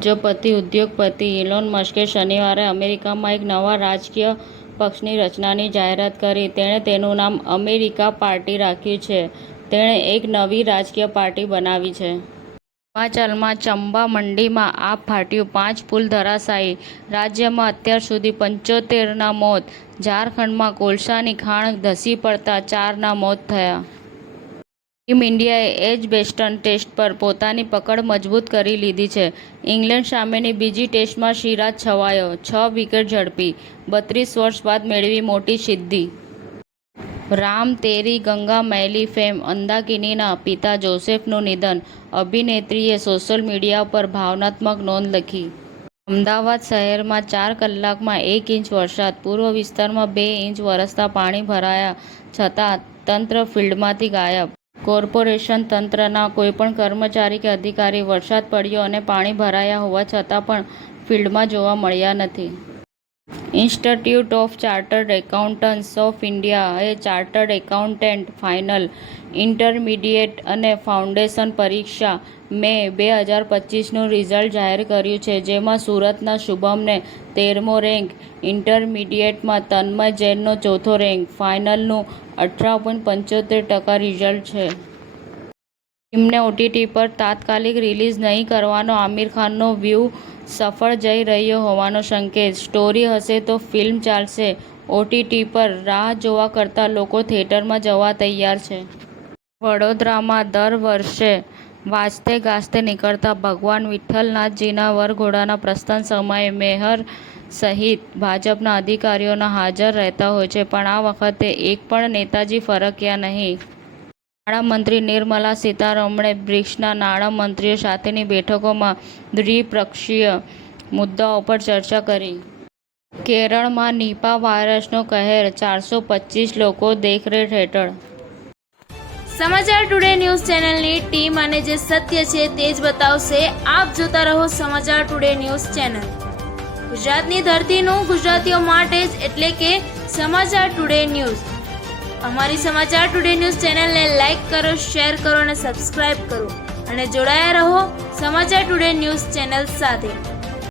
અબજોપતિ ઉદ્યોગપતિ ઇલોન મસ્કે શનિવારે અમેરિકામાં એક નવા રાજકીય પક્ષની રચનાની જાહેરાત કરી. તેણે તેનું નામ અમેરિકા પાર્ટી રાખ્યું છે. તેણે એક નવી રાજકીય પાર્ટી બનાવી છે. હિમાચલમાં ચંબા મંડીમાં આગ ફાટ્યું, 5 પુલ ધરાશાયી. રાજ્યમાં અત્યાર સુધી 75ના મોત. ઝારખંડમાં કોલસાની ખાણ ધસી પડતા 4ના મોત થયા. ટીમ ઇન્ડિયાએ એજબેસ્ટન ટેસ્ટ પર પોતાની પકડ મજબૂત કરી લીધી છે. ઇંગ્લેન્ડ સામેની બીજી ટેસ્ટમાં સિરાજ છવાયો, 6 વિકેટ ઝડપી. 32 વર્ષ બાદ મેળવી મોટી સિદ્ધિ. રામ તેરી ગંગા મૈલી ફેમ અંદાકિનીના પિતા જોસેફનું નિધન. અભિનેત્રીએ સોશિયલ મીડિયા પર ભાવનાત્મક નોંધ લખી. અમદાવાદ શહેરમાં 4 કલાકમાં 1 ઇંચ વરસાદ. પૂર્વ વિસ્તારમાં 2 ઇંચ વરસતા પાણી ભરાયા છતાં તંત્ર ફિલ્ડમાંથી ગાયબ. કોર્પોરેશન તંત્રના કોઈપણ કર્મચારી કે અધિકારી વરસાદ પડ્યો અને પાણી ભરાયા હોવા છતાં પણ ફિલ્ડમાં જોવા મળ્યા નથી. Institute of chartered accountants of ઇન્ડિયાએ ચાર્ટર્ડ એકાઉન્ટન્ટ ફાઇનલ, ઇન્ટરમીડિયેટ અને ફાઉન્ડેશન પરીક્ષા મે 2025નું રિઝલ્ટ જાહેર કર્યું છે, જેમાં સુરતના શુભમને 13મો રેન્ક, ઇન્ટરમીડિયેટમાં તન્મય જૈનનો 4થો રેન્ક, ફાઇનલનું 18.75% રિઝલ્ટ છે. ફિલ્મને ઓટીટી પર તાત્કાલિક રિલીઝ નહીં કરવાનો આમિર ખાનનો વ્યૂહ સફળ જઈ રહ્યો હોવાનો સંકેત. સ્ટોરી હશે તો ફિલ્મ ચાલશે. ઓટીટી પર રાહ જોવા કરતા લોકો થિયેટરમાં જવા તૈયાર છે. વડોદરામાં દર વર્ષે વાજતે ગાજતે નીકળતા ભગવાન વિઠ્ઠલનાથજીના વરઘોડાના પ્રસ્થાન સમયે મેયર સહિત ભાજપના અધિકારીઓ હાજર રહેતા હોય છે, પણ આ વખતે એક પણ નેતાજી ફરક્યા નહીં. નાણામંત્રી નિર્મલા સીતારમણે બ્રિક્સના નાણામંત્રીઓ સાથેની બેઠકોમાં દ્વિપક્ષીય મુદ્દાઓ પર ચર્ચા કરી. કેરળમાં નિપા વાયરસનો કહેર, 425 લોકો દેખરેખ હેઠળ. સમાચાર ટુડે ન્યૂઝ ચેનલની ટીમ અને જે સત્ય છે તે જ બતાવશે. આપ જોતા રહો સમાચાર ટુડે ન્યૂઝ ચેનલ. ગુજરાતની ધરતીનું ગુજરાતીઓ માટે જ, એટલે કે સમાચાર ટુડે ન્યૂઝ. અમારી સમાચાર ટુડે ન્યૂઝ ચેનલને લાઇક કરો, શેર કરો અને સબસ્ક્રાઇબ કરો અને જોડાયા રહો સમાચાર ટુડે ન્યૂઝ ચેનલ સાથે.